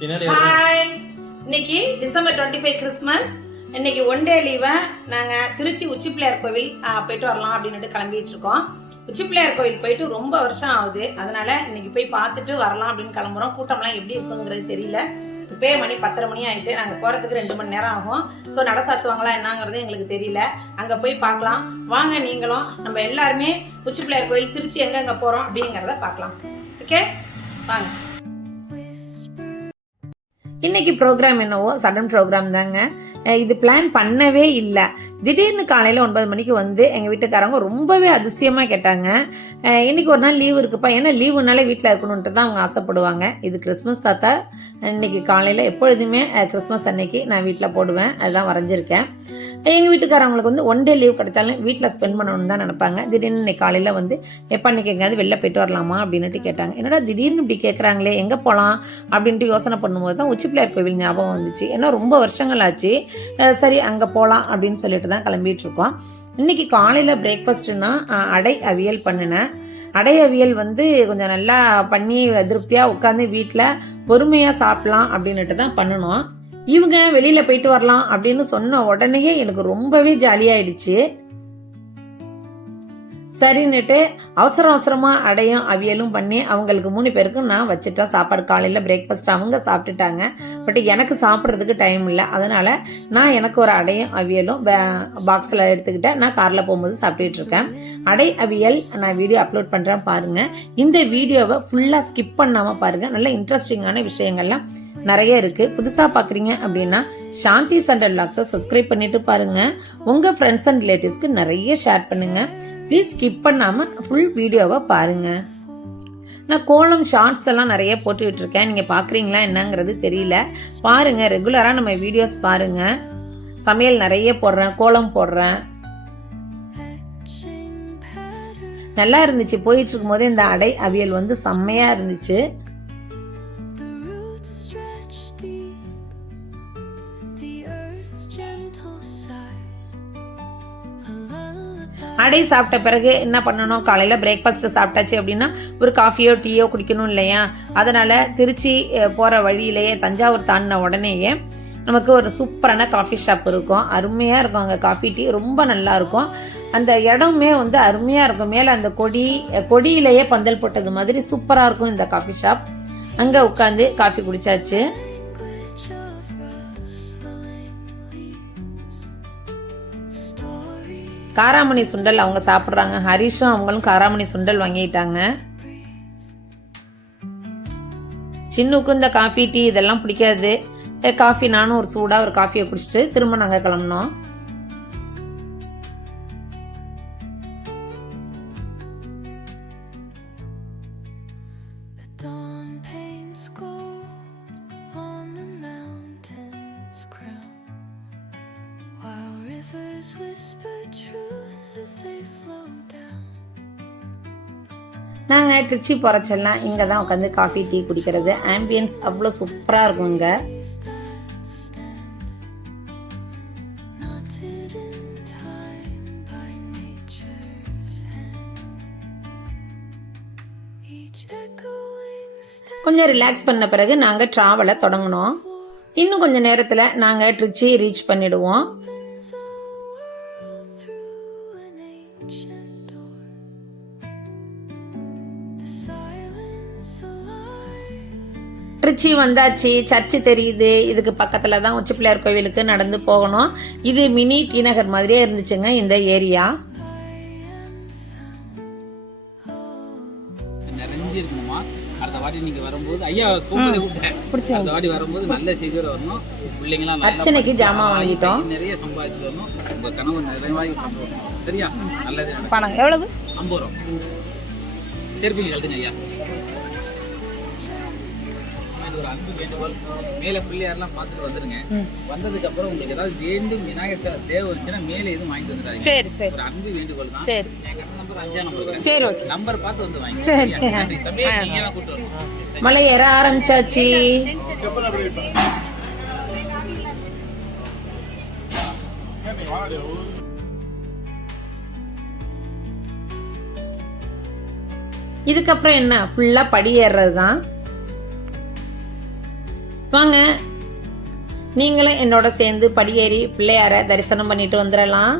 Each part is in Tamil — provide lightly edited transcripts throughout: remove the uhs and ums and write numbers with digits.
ஹாய், இன்னைக்கு டிசம்பர் 25 கிறிஸ்மஸ். இன்னைக்கு ஒன் டே லீவை நாங்கள் திருச்சி உச்சி பிள்ளையார் கோவில் போயிட்டு வரலாம் அப்படின்னு கிளம்பிட்டு இருக்கோம். உச்சி பிள்ளையார் கோவில் போயிட்டு ரொம்ப வருஷம் ஆகுது, அதனால இன்னைக்கு போய் பார்த்துட்டு வரலாம் அப்படின்னு கிளம்புறோம். கூட்டம்லாம் எப்படி இருக்குங்கிறது தெரியல. இப்போயே மணி 10:30 மணி ஆகிட்டு நாங்கள் போகிறதுக்கு 2 மணி நேரம் ஆகும். ஸோ நட சாத்துவாங்களா என்னங்கிறது எங்களுக்கு தெரியல. அங்கே போய் பார்க்கலாம் வாங்க. நீங்களும் நம்ம எல்லாருமே உச்சி பிள்ளையார் கோவில் திருச்சி எங்கெங்கே போகிறோம் அப்படிங்கிறத பார்க்கலாம். ஓகே வாங்க. இன்றைக்கி ப்ரோக்ராம் என்னவோ சடன் ப்ரோக்ராம் தாங்க. இது பிளான் பண்ணவே இல்லை. திடீர்னு காலையில் 9 மணிக்கு வந்து எங்கள் வீட்டுக்காரங்க ரொம்பவே அதிசயமாக கேட்டாங்க, இன்றைக்கி ஒரு நாள் லீவு இருக்குப்பா, ஏன்னா லீவுனாலே வீட்டில் இருக்கணுன்ட்டு தான் அவங்க ஆசைப்படுவாங்க. இது கிறிஸ்மஸ் தாத்தா, இன்றைக்கி காலையில் எப்பொழுதுமே கிறிஸ்மஸ் அன்னைக்கு நான் வீட்டில் போடுவேன், அதுதான் வரைஞ்சிருக்கேன். எங்கள் வீட்டுக்காரவங்களுக்கு வந்து ஒன் டே லீவ் கிடைச்சாலும் வீட்டில் ஸ்பெண்ட் பண்ணணும்னு தான் நினைப்பாங்க. திடீர்னு இன்னைக்கு காலையில் வந்து எப்போ இன்றைக்கி எங்கேயாவது வெளில போய்ட்டு வரலாமா அப்படின்ட்டு கேட்டாங்க. என்னடா திடீர்னு இப்படி கேட்குறாங்களே, எங்கே போகலாம் அப்படின்ட்டு யோசனை பண்ணும்போது தான் உச்சி பிள்ளையார் கோவில் ஞாபகம் வந்துச்சு. ஏன்னா ரொம்ப வருஷங்கள் ஆச்சு. சரி அங்கே போகலாம் அப்படின்னு சொல்லிட்டு தான் கிளம்பிட்டு இருக்கோம். இன்றைக்கி காலையில் பிரேக்ஃபாஸ்ட்டுன்னா அடை அவியல் பண்ணினேன். அடை அவியல் வந்து கொஞ்சம் நல்லா பண்ணி திருப்தியாக உட்காந்து வீட்டில் பொறுமையாக சாப்பிட்லாம் அப்படின்ட்டு தான் பண்ணணும். இவங்க வெளியில் போயிட்டு வரலாம் அப்படின்னு சொன்ன உடனேயே எனக்கு ரொம்பவே ஜாலியாயிடுச்சு. சரின்னுட்டு அவசரமாக அடையும் அவியலும் பண்ணி அவங்களுக்கு 3 பேருக்கும் நான் வச்சுட்டேன் சாப்பாடு. காலையில் பிரேக்ஃபாஸ்ட் அவங்க சாப்பிட்டுட்டாங்க. பட் எனக்கு சாப்பிட்றதுக்கு டைம் இல்லை, அதனால் நான் எனக்கு ஒரு அடையும் அவியலும் பாக்ஸில் எடுத்துக்கிட்டேன். நான் காரில் போகும்போது சாப்பிட்டுட்டு இருக்கேன். அடை அவியல் நான் வீடியோ அப்லோட் பண்ணுறேன் பாருங்கள். இந்த வீடியோவை ஃபுல்லாக ஸ்கிப் பண்ணாமல் பாருங்கள். நல்ல இன்ட்ரெஸ்டிங்கான விஷயங்கள்லாம் நிறைய இருக்குது. புதுசாக பார்க்குறீங்க அப்படின்னா சாந்தி சண்டல் விலாக்ஸை சப்ஸ்கிரைப் பண்ணிட்டு பாருங்கள். உங்கள் ஃப்ரெண்ட்ஸ் அண்ட் ரிலேட்டிவ்ஸ்க்கு நிறைய ஷேர் பண்ணுங்கள். ப்ளீஸ் ஸ்கிப் பண்ணாமல் ஃபுல் வீடியோவை பாருங்கள். நான் கோலம் ஷார்ட்ஸ் எல்லாம் நிறைய போட்டுக்கிட்டு இருக்கேன். நீங்கள் பார்க்குறீங்களா என்னங்கிறது தெரியல. பாருங்கள், ரெகுலராக நம்ம வீடியோஸ் பாருங்கள். சமையல் நிறைய போடுறேன், கோலம் போடுறேன். நல்லா இருந்துச்சு. போயிட்டு இருக்கும் போது இந்த அடை அவியல் வந்து செம்மையாக இருந்துச்சு. அடை சாப்பிட்ட பிறகு என்ன பண்ணணும், காலையில் பிரேக்ஃபாஸ்ட்டு சாப்பிட்டாச்சு அப்படின்னா ஒரு காஃபியோ டீயோ குடிக்கணும் இல்லையா. அதனால் திருச்சி போகிற வழியிலேயே தஞ்சாவூர் தாண்டின உடனேயே நமக்கு ஒரு சூப்பரான காஃபி ஷாப் இருக்கும். அருமையாக இருக்கும். அங்கே காஃபி டீ ரொம்ப நல்லாயிருக்கும். அந்த இடமே வந்து அருமையாக இருக்கும். மேலே அந்த கொடியிலேயே பந்தல் போட்டது மாதிரி சூப்பராக இருக்கும் இந்த காஃபி ஷாப். அங்கே உட்காந்து காஃபி குடித்தாச்சு. காராமணி சுண்டல் அவங்க சாப்பிட்றாங்க. ஹரிஷும் அவங்களும் காராமணி சுண்டல் வாங்கிட்டாங்க. சின்னுக்கும் இந்த காஃபி டீ இதெல்லாம் பிடிக்காது. காஃபி நானும் ஒரு சூடாக ஒரு காஃபியை குடிச்சிட்டு திரும்ப நாங்கள் கிளம்பினோம். நாங்கள் திருச்சி போகிறச்செல்லாம் இங்கே தான் உட்காந்து காஃபி டீ குடிக்கிறது. ஆம்பியன்ஸ் அவ்வளோ சூப்பராக இருக்கும் இங்கே. கொஞ்சம் ரிலாக்ஸ் பண்ண பிறகு நாங்கள் ட்ராவலை தொடங்கினோம். இன்னும் கொஞ்சம் நேரத்தில் நாங்கள் திருச்சி ரீச் பண்ணிடுவோம். திருச்சி வந்தாச்சு. சர்ச்சு தெரியுது. இதுக்கு பக்கத்தில் தான் உச்சி பிள்ளையார் கோவிலுக்கு நடந்து போகணும். இது மினி டி நகர் மாதிரியே இருந்துச்சுங்க இந்த ஏரியா. அர்ச்சனைக்கு ஜாமான் வாங்கிட்டோம். பணம் எவ்வளவு? 50 ரூபா. ஒரு அன்பு வேண்டுகோள், மேலே பிள்ளையாரெல்லாம் பார்த்துட்டு வந்துருங்க. வந்ததுக்கு அப்புறம் உங்களுக்கு ஏதாவது வேண்டும் விநாயகர் தேவை வந்துச்சுன்னா மேலே எதுவும் வாங்கிட்டு வந்துடாதீங்க. சரி சரி, ஒரு அன்பு வேண்டுகோள் தான். சரி, என் நம்பர் 5ஆம் நம்பர். சரி ஓகே, நம்பர் பார்த்து வந்து வாங்கி. சரி, நீங்க தான் கூட்டு வரணும். மலை ஏற ஆரம்பிச்சாச்சு. இதுக்கப்புறம் என்ன, ஃபுல்லாக படி ஏறுறது தான். வாங்க நீங்களும் என்னோட சேர்ந்து படியேறி பிள்ளையார தரிசனம் பண்ணிட்டு வந்துடலாம்.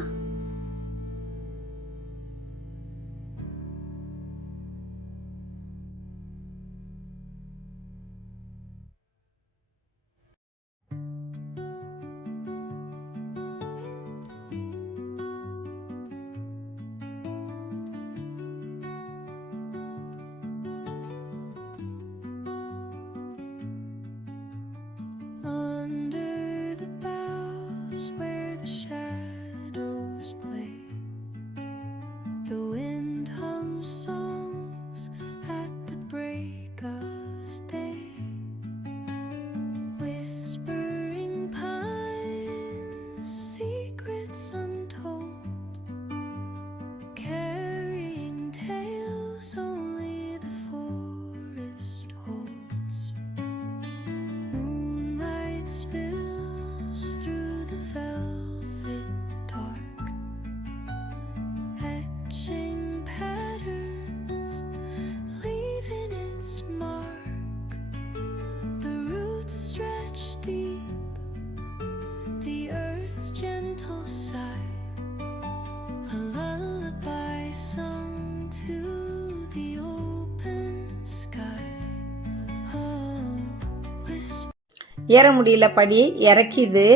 ஏற முடியல, படி இறக்கிது.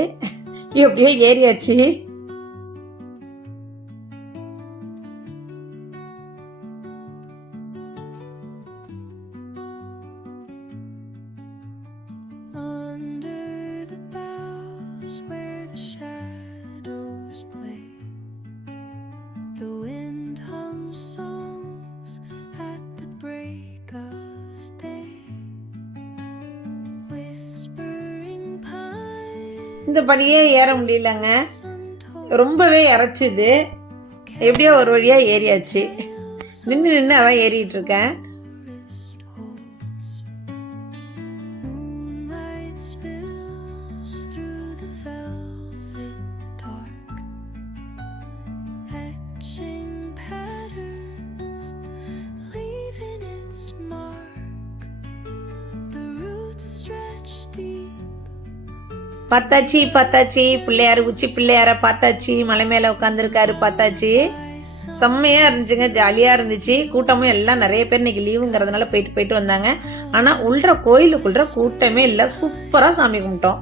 எப்படியோ ஏறியாச்சு. இந்த படியே ஏற முடியலங்க, ரொம்பவே இறச்சிது. எப்படியோ ஒரு வழியாக ஏறியாச்சு. நின்று அதான் ஏறிட்டு இருக்கேன். பார்த்தாச்சு பிள்ளையார், உச்சி பிள்ளையார பார்த்தாச்சு. மலை மேலே உட்காந்துருக்காரு பார்த்தாச்சு. செம்மையாக இருந்துச்சுங்க, ஜாலியாக இருந்துச்சு. கூட்டமும் எல்லாம் நிறைய பேர் இன்னைக்கு லீவுங்கிறதுனால போயிட்டு வந்தாங்க. ஆனால் உள்ள கோயிலுக்குள்ள கூட்டமே இல்லை. சூப்பராக சாமி கும்பிட்டோம்.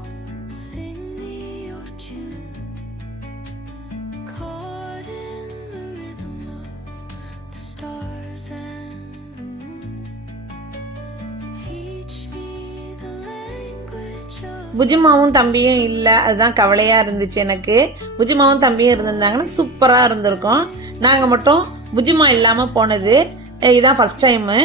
புஜிமாவும் தம்பியும் இல்லை, அதுதான் கவலையாக இருந்துச்சு எனக்கு. புஜிமாவும் தம்பியும் இருந்திருந்தாங்கன்னா சூப்பராக இருந்திருக்கும். நாங்கள் மட்டும் புஜிமா இல்லாமல் போனது இதுதான் ஃபஸ்ட் டைமு.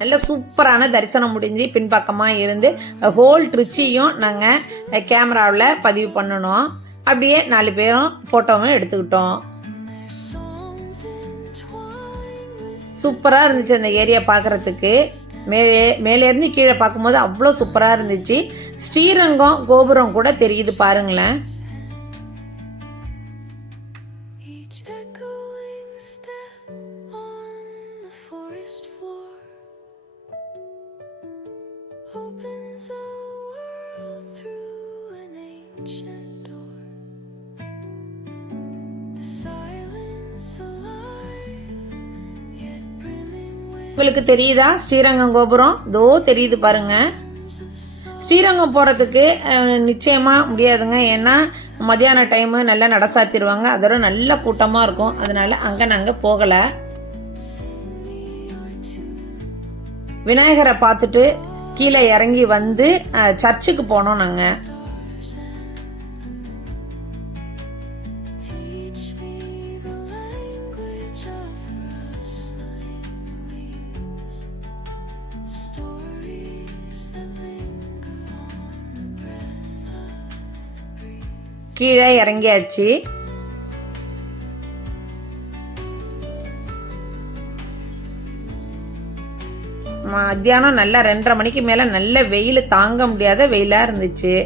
நல்ல சூப்பரான தரிசனம் முடிஞ்சு பின்பக்கமாக இருந்து ஹோல் ட்ரிச்சியும் நாங்கள் கேமராவில் பதிவு பண்ணணும். அப்படியே 4 பேரும் ஃபோட்டோவும் எடுத்துக்கிட்டோம். சூப்பராக இருந்துச்சு அந்த ஏரியா பார்க்குறதுக்கு. மேலேருந்து கீழே பார்க்கும்போது அவ்வளோ சூப்பராக இருந்துச்சு. ஸ்ரீரங்கம் கோபுரம் கூட தெரியுது பாருங்களேன். உங்களுக்கு தெரியுதா ஸ்ரீரங்கம் கோபுரம்? தோ தெரியுது பாருங்க. ஸ்ரீரங்கம் போகிறதுக்கு நிச்சயமாக முடியாதுங்க. ஏன்னா மதியான டைமு நல்லா நட சாத்திடுவாங்க. அதோட நல்ல கூட்டமாக இருக்கும். அதனால அங்கே நாங்கள் போகலை. விநாயகரை பார்த்துட்டு கீழே இறங்கி வந்து சர்ச்சுக்கு போனோம் நாங்கள். கீழே இறங்கியாச்சு. மத்தியானம் நல்லா 2:30 மணிக்கு மேலே நல்ல வெயில், தாங்க முடியாத வெயிலாக இருந்துச்சு.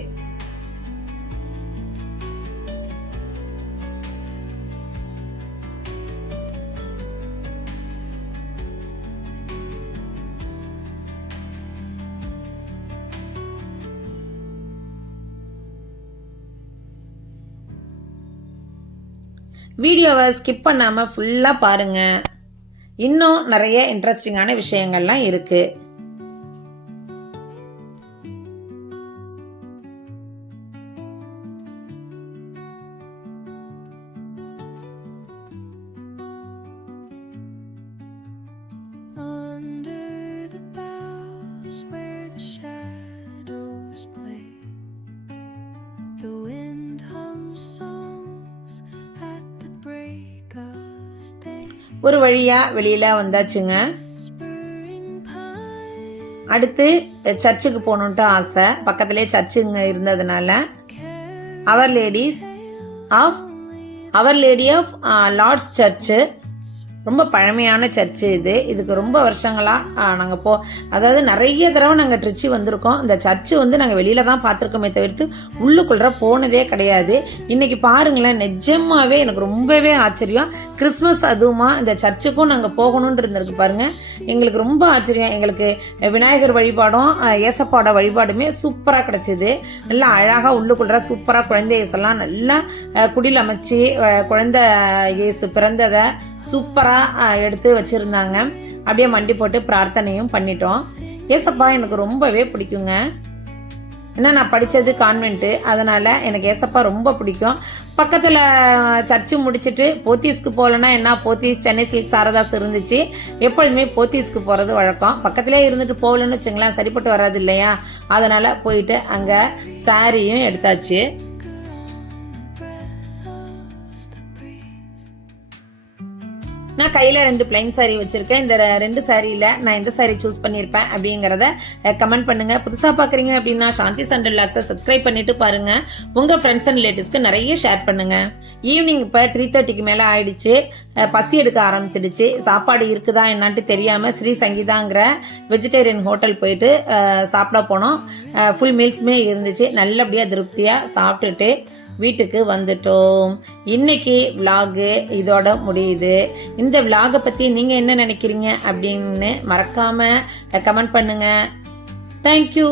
வீடியோவை ஸ்கிப் பண்ணாமல் ஃபுல்லாக பாருங்கள். இன்னும் நிறைய இன்ட்ரெஸ்டிங்கான விஷயங்கள்லாம் இருக்குது. ஒரு வழியாக வெளியில் வந்தாச்சுங்க. அடுத்து சர்ச்சுக்கு போகணுன்ட்டு ஆசை. பக்கத்துலேயே சர்ச்சுங்க இருந்ததுனால அவர் லேடி ஆஃப் லார்ட்ஸ் சர்ச்சு, ரொம்ப பழமையான சர்ச்சு இது. இதுக்கு ரொம்ப வருஷங்களாக நாங்கள் அதாவது நிறைய தடவை நாங்கள் ட்ரிச்சி வந்திருக்கோம். இந்த சர்ச்சு வந்து நாங்கள் வெளியில் தான் பார்த்துருக்கோமே தவிர்த்து உள்ளுக்குள்ளே போனதே கிடையாது. இன்றைக்கி பாருங்களேன், நிஜமாகவே எனக்கு ரொம்பவே ஆச்சரியம். கிறிஸ்மஸ் அதுவுமா இந்த சர்ச்சுக்கும் நாங்கள் போகணுன்னு இருந்திருக்கு பாருங்கள். எங்களுக்கு ரொம்ப ஆச்சரியம். எங்களுக்கு விநாயகர் வழிபாடும் ஏசப்பாவோட வழிபாடுமே சூப்பராக கிடச்சிது. நல்லா அழகாக உள்ளுக்குள்ளே சூப்பராக குழந்தை இயேசெல்லாம் நல்லா குடில் அமைச்சு குழந்தை இயேசு பிறந்ததை சூப்பராக எடுத்து வச்சுருந்தாங்க. அப்படியே மண்டி போட்டு பிரார்த்தனையும் பண்ணிட்டோம். ஏசப்பா எனக்கு ரொம்பவே பிடிக்குங்க. ஏன்னா நான் படித்தது கான்வென்ட்டு, அதனால் எனக்கு ஏசப்பா ரொம்ப பிடிக்கும். பக்கத்தில் சர்ச்சு முடிச்சுட்டு போத்தீஸ்க்கு போகலன்னா என்ன, போத்தீஸ் சென்னை சில்க் சாரதாஸ் இருந்துச்சு. எப்பொழுதுமே போத்தீஸ்க்கு போகிறது வழக்கம். பக்கத்துலேயே இருந்துட்டு போகலன்னு வச்சுங்களேன், சரிப்பட்டு வராது இல்லையா. அதனால் போயிட்டு அங்கே சாரியும் எடுத்தாச்சு. நான் கையில் 2 பிளைன் சாரீ வச்சுருக்கேன். இந்த 2 சாரியில் நான் எந்த சாரீ சூஸ் பண்ணியிருப்பேன் அப்படிங்கிறத கமெண்ட் பண்ணுங்கள். புதுசாக பார்க்குறீங்க அப்படின்னா சாந்தி சண்டல் லாக்ஸை சப்ஸ்கிரைப் பண்ணிவிட்டு பாருங்கள். உங்கள் ஃப்ரெண்ட்ஸ் அண்ட் ரிலேட்டிவ்ஸ்க்கு நிறைய ஷேர் பண்ணுங்கள். ஈவினிங் இப்போ 3:30க்கு மேலே ஆயிடுச்சு. பசி எடுக்க ஆரம்பிச்சிடுச்சு. சாப்பாடு இருக்குதா என்னான்ட்டு தெரியாமல் ஸ்ரீ சங்கீதாங்கிற வெஜிடேரியன் ஹோட்டல் போயிட்டு சாப்பிட போனோம். ஃபுல் மீல்ஸுமே இருந்துச்சு. நல்லபடியாக திருப்தியாக சாப்பிட்டுட்டு வீட்டுக்கு வந்துட்டோம். இன்னைக்கு விலாகு இதோட முடியுது. இந்த விலாகை பற்றி நீங்கள் என்ன நினைக்கிறீங்க அப்படின்னு மறக்காமல் கமெண்ட் பண்ணுங்கள். தேங்க்யூ.